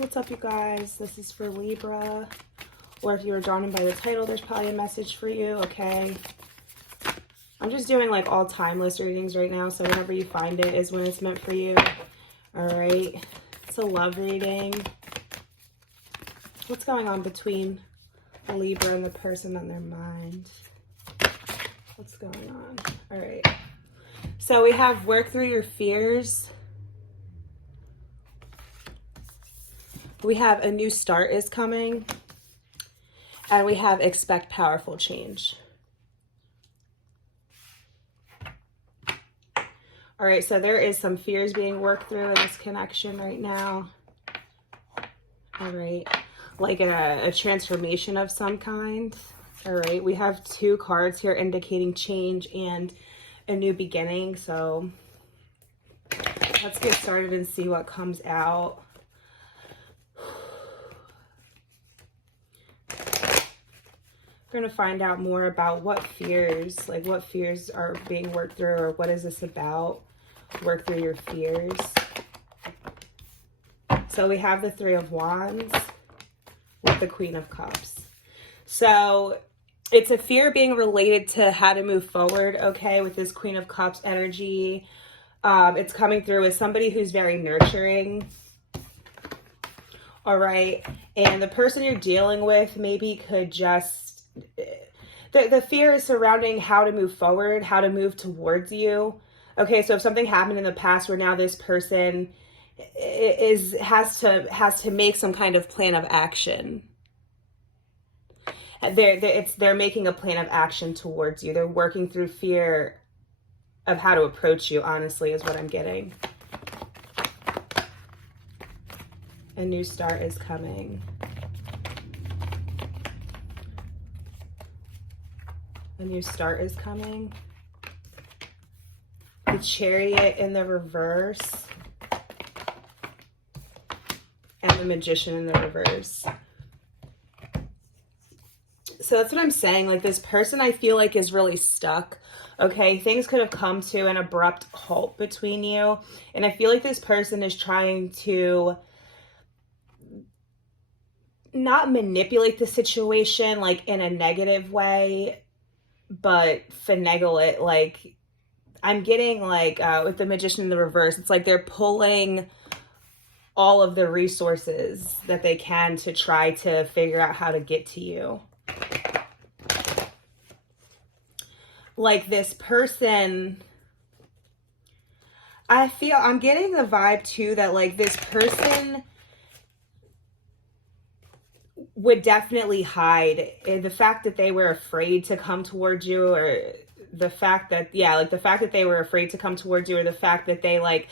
What's up, you guys? This is for Libra, or if you were drawn in by the title, there's probably a message for you, okay? I'm just doing like all timeless readings right now, so whenever you find it is when it's meant for you. All right, it's a love reading. What's going on between a Libra and the person on their mind? What's going on? All right, so we have work through your fears. We have a new start is coming, and we have expect powerful change. All right, so there is some fears being worked through in this connection right now. All right, like a transformation of some kind. All right, we have two cards here indicating change and a new beginning. So let's get started and see what comes out. We're going to find out more about what fears are being worked through, or what is this about? Work through your fears. So we have the Three of Wands with the Queen of Cups. So it's a fear being related to how to move forward, okay, with this Queen of Cups energy. It's coming through as somebody who's very nurturing. All right. And the person you're dealing with maybe could just... The fear is surrounding how to move forward, how to move towards you. Okay, so if something happened in the past where now this person has to make some kind of plan of action. They're making a plan of action towards you. They're working through fear of how to approach you, honestly, is what I'm getting. A new start is coming. A new start is coming. The Chariot in the reverse. And the Magician in the reverse. So that's what I'm saying. Like, this person I feel like is really stuck. Okay, things could have come to an abrupt halt between you. And I feel like this person is trying to not manipulate the situation like in a negative way, but finagle it. Like, I'm getting like with the Magician in the reverse, it's like they're pulling all of the resources that they can to try to figure out how to get to you. Like, this person, I'm getting the vibe too that like this person would definitely hide. The fact that they were afraid to come towards you, or the fact that, yeah, like the fact that they were afraid to come towards you, or the fact that they like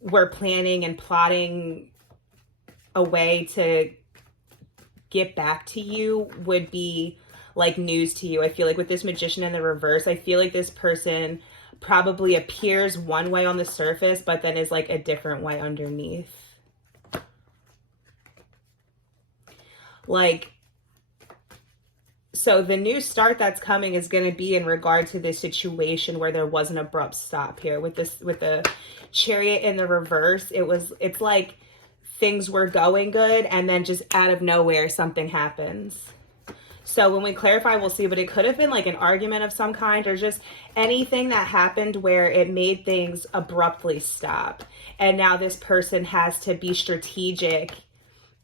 were planning and plotting a way to get back to you would be like news to you. I feel like with this Magician in the reverse, I feel like this person probably appears one way on the surface, but then is like a different way underneath. Like, so the new start that's coming is going to be in regard to this situation where there was an abrupt stop here with the Chariot in the reverse. It's like things were going good, and then just out of nowhere something happens. So when we clarify, we'll see, but it could have been like an argument of some kind, or just anything that happened where it made things abruptly stop. And now this person has to be strategic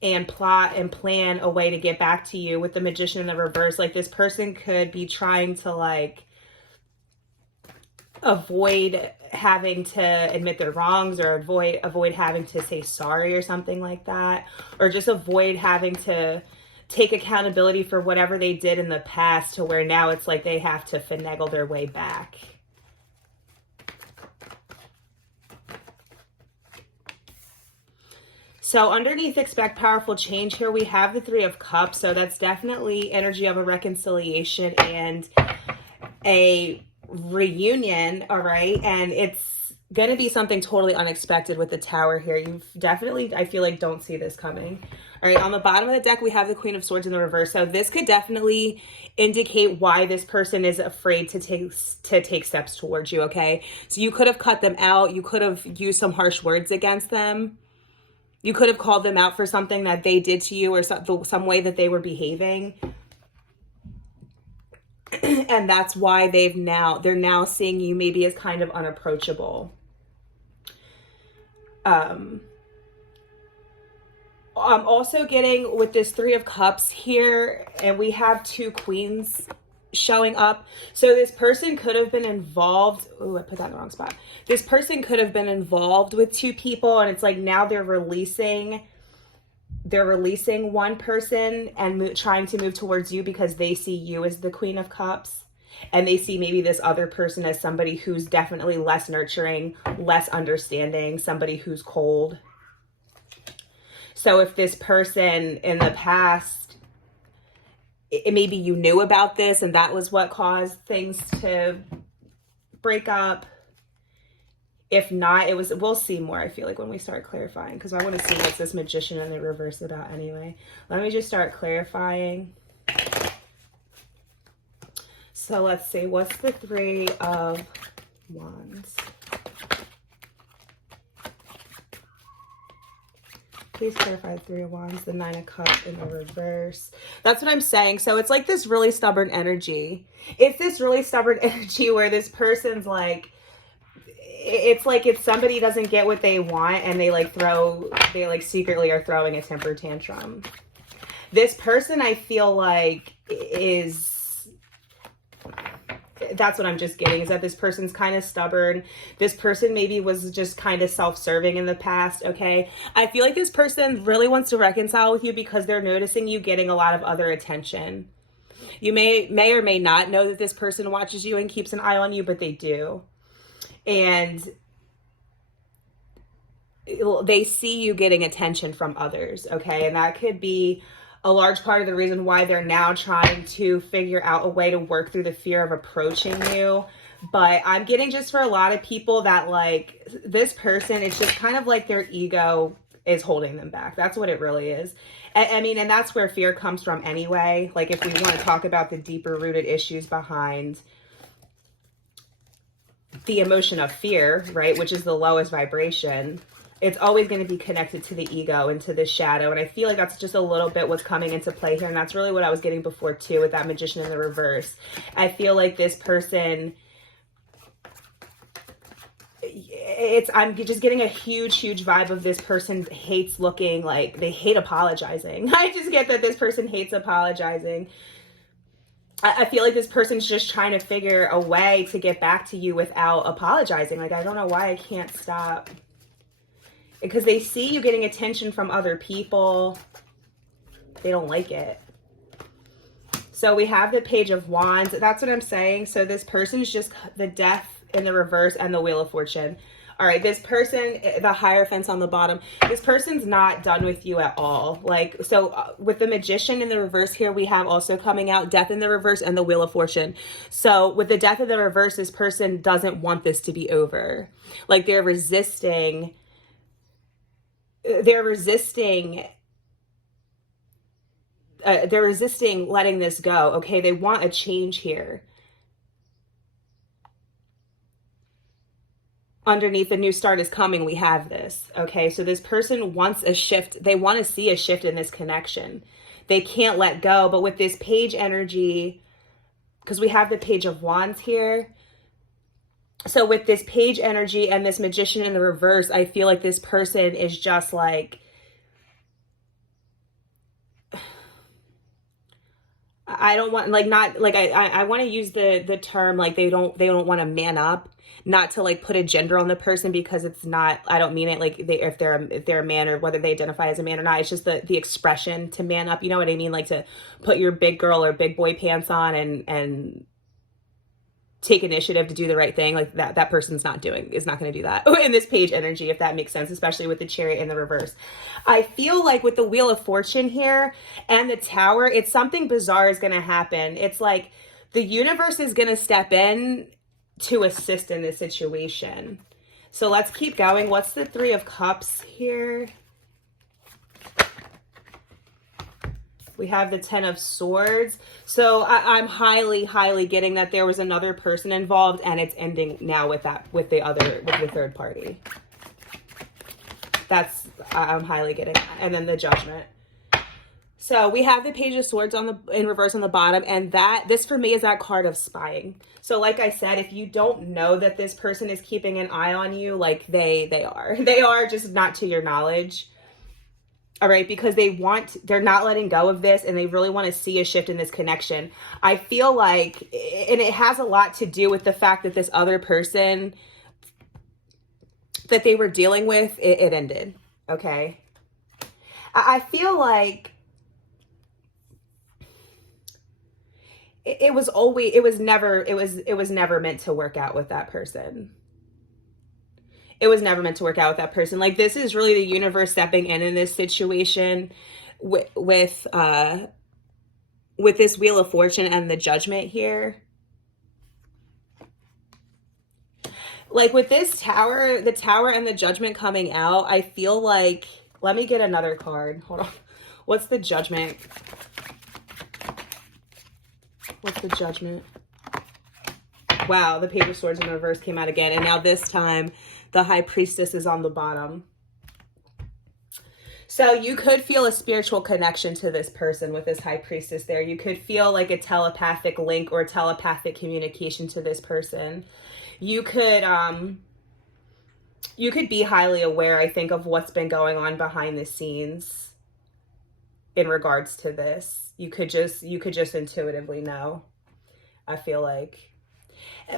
and plot and plan a way to get back to you with the Magician in the reverse. Like, this person could be trying to like avoid having to admit their wrongs, or avoid having to say sorry or something like that, or just avoid having to take accountability for whatever they did in the past, to where now it's like they have to finagle their way back. So underneath expect powerful change here, we have the Three of Cups. So that's definitely energy of a reconciliation and a reunion, all right? And it's going to be something totally unexpected with the Tower here. You definitely, I feel like, don't see this coming. All right, on the bottom of the deck, we have the Queen of Swords in the reverse. So this could definitely indicate why this person is afraid to take steps towards you, okay? So you could have cut them out. You could have used some harsh words against them. You could have called them out for something that they did to you or some way that they were behaving. And that's why they're now seeing you maybe as kind of unapproachable. I'm also getting with this 3 of Cups here, and we have 2 queens showing up. So this person could have been involved. Oh, I put that in the wrong spot. This person could have been involved with 2 people, and it's like now they're releasing one person and trying to move towards you because they see you as the Queen of Cups, and they see maybe this other person as somebody who's definitely less nurturing, less understanding, somebody who's cold. So if this person in the past, maybe you knew about this and that was what caused things to break up. If not, we'll see more, I feel like, when we start clarifying, because I want to see what's this Magician in the reverse about anyway. Let me just start clarifying. So let's see, what's the 3 of Wands? Please clarify the 3 of Wands, the 9 of Cups in the reverse. That's what I'm saying. So it's like this really stubborn energy. It's this really stubborn energy where this person's like, it's like if somebody doesn't get what they want and they secretly are throwing a temper tantrum. This person, I feel like, that's what I'm just getting, is that this person's kind of stubborn. This person maybe was just kind of self-serving in the past, okay? I feel like this person really wants to reconcile with you because they're noticing you getting a lot of other attention. You may or may not know that this person watches you and keeps an eye on you, but they do. And they see you getting attention from others, okay? And that could be a large part of the reason why they're now trying to figure out a way to work through the fear of approaching you. But I'm getting just for a lot of people that, like, this person, it's just kind of like their ego is holding them back. That's what it really is. I mean, and that's where fear comes from anyway. Like, if we want to talk about the deeper rooted issues behind the emotion of fear, right, which is the lowest vibration, it's always going to be connected to the ego and to the shadow. And I feel like that's just a little bit what's coming into play here. And that's really what I was getting before too with that Magician in the reverse. I feel like this person, I'm just getting a huge vibe of this person hates looking like, they hate apologizing. I just get that this person hates apologizing. I feel like this person's just trying to figure a way to get back to you without apologizing. Like, I don't know why I can't stop. Because they see you getting attention from other people. They don't like it. So we have the Page of Wands. That's what I'm saying. So this person's just the Death in the reverse and the Wheel of Fortune. All right, this person, the Hierophant on the bottom, this person's not done with you at all. Like, so with the Magician in the reverse here, we have also coming out Death in the reverse and the Wheel of Fortune. So with the Death in the reverse, this person doesn't want this to be over. Like, they're resisting letting this go. Okay, they want a change here. Underneath the new start is coming, we have this. Okay, so this person wants a shift. They want to see a shift in this connection. They can't let go. But with this Page energy, because we have the Page of Wands here, so with this Page energy and this Magician in the reverse, I feel like this person is just like, I don't want, like, not like, I want to use the term, like, they don't want to man up, not to like put a gender on the person, because it's not, I don't mean it like if they're a man or whether they identify as a man or not. It's just the expression to man up. You know what I mean? Like, to put your big girl or big boy pants on and take initiative to do the right thing. Like, that person's not going to do that in this Page energy, if that makes sense, especially with the Chariot in the reverse. I feel like with the Wheel of Fortune here and the Tower, it's something bizarre is going to happen. It's like the universe is going to step in to assist in this situation. So let's keep going. What's the 3 of Cups here? We have the 10 of Swords. So I'm highly getting that there was another person involved, and it's ending now with the third party. That's, I'm highly getting that. And then the Judgment. So we have the Page of Swords in reverse on the bottom, and this for me is that card of spying. So like I said, if you don't know that this person is keeping an eye on you, like they are just not to your knowledge. All right, because they're not letting go of this, and they really want to see a shift in this connection. I feel like, and it has a lot to do with the fact that this other person that they were dealing with, it ended. Okay. I feel like it was never meant to work out with that person. It was never meant to work out with that person. Like, this is really the universe stepping in this situation with this Wheel of Fortune and the Judgment here. Like, with this Tower, the Tower and the Judgment coming out, I feel like, let me get another card. Hold on. What's the Judgment? What's the Judgment? Wow, the Page of Swords in reverse came out again. And now this time, the High Priestess is on the bottom. So you could feel a spiritual connection to this person with this High Priestess there. You could feel like a telepathic link or telepathic communication to this person. You could be highly aware, I think, of what's been going on behind the scenes in regards to this. You could just intuitively know, I feel like.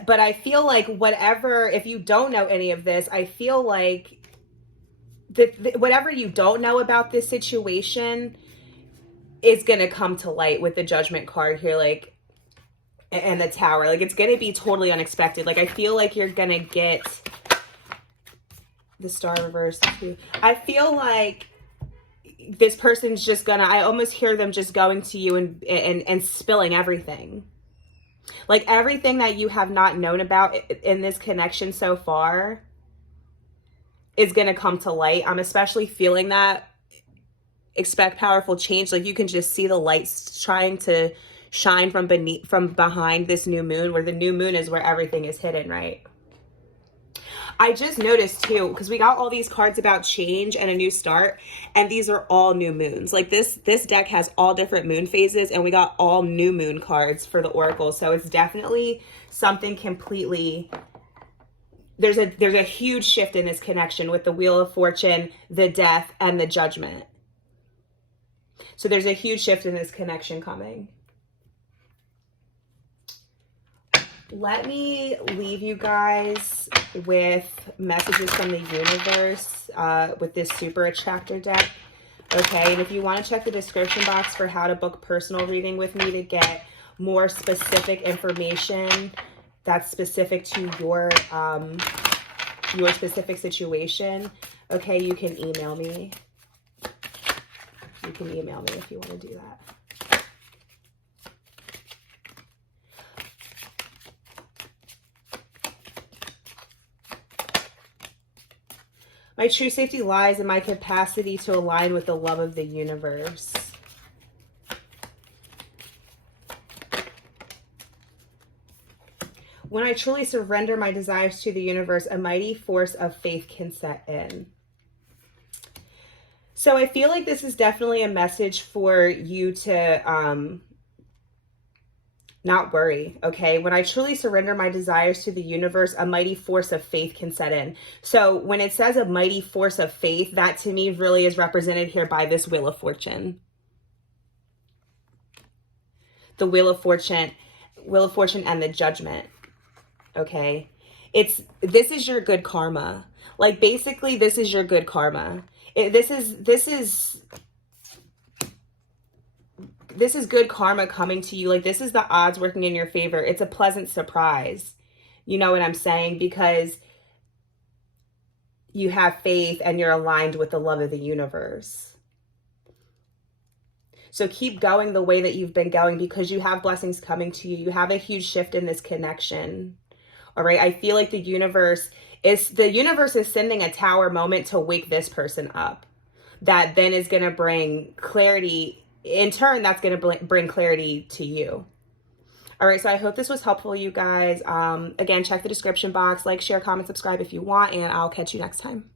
But I feel like if you don't know any of this, I feel like whatever you don't know about this situation is going to come to light with the Judgment card here, like, and the Tower. Like, it's going to be totally unexpected. Like, I feel like you're going to get the Star reverse too. I feel like this person's just gonna, I almost hear them just going to you and spilling everything. Like, everything that you have not known about in this connection so far is going to come to light. I'm especially feeling that. Expect powerful change. Like, you can just see the lights trying to shine from behind this new moon, where the new moon is where everything is hidden, right? I just noticed too, because we got all these cards about change and a new start, and these are all new moons. Like, this deck has all different moon phases, and we got all new moon cards for the Oracle. So it's definitely something completely, there's a huge shift in this connection with the Wheel of Fortune, the Death, and the Judgment. So there's a huge shift in this connection coming. Let me leave you guys with messages from the universe with this Super Attractor deck. Okay, and if you want to check the description box for how to book personal reading with me to get more specific information that's specific to your specific situation, okay, you can email me. You can email me if you want to do that. My true safety lies in my capacity to align with the love of the universe. When I truly surrender my desires to the universe, a mighty force of faith can set in. So I feel like this is definitely a message for you to not worry, okay? When I truly surrender my desires to the universe, a mighty force of faith can set in. So when it says a mighty force of faith, that to me really is represented here by this Wheel of Fortune. The Wheel of Fortune and the Judgment, okay? This is your good karma. Like, basically, this is your good karma. This is good karma coming to you. Like, this is the odds working in your favor. It's a pleasant surprise. You know what I'm saying? Because you have faith and you're aligned with the love of the universe. So keep going the way that you've been going, because you have blessings coming to you. You have a huge shift in this connection. All right. I feel like the universe is sending a Tower moment to wake this person up. That then is going to bring clarity. In turn, that's going to bring clarity to you. All right, so I hope this was helpful, you guys. Again, check the description box, like, share, comment, subscribe if you want, and I'll catch you next time.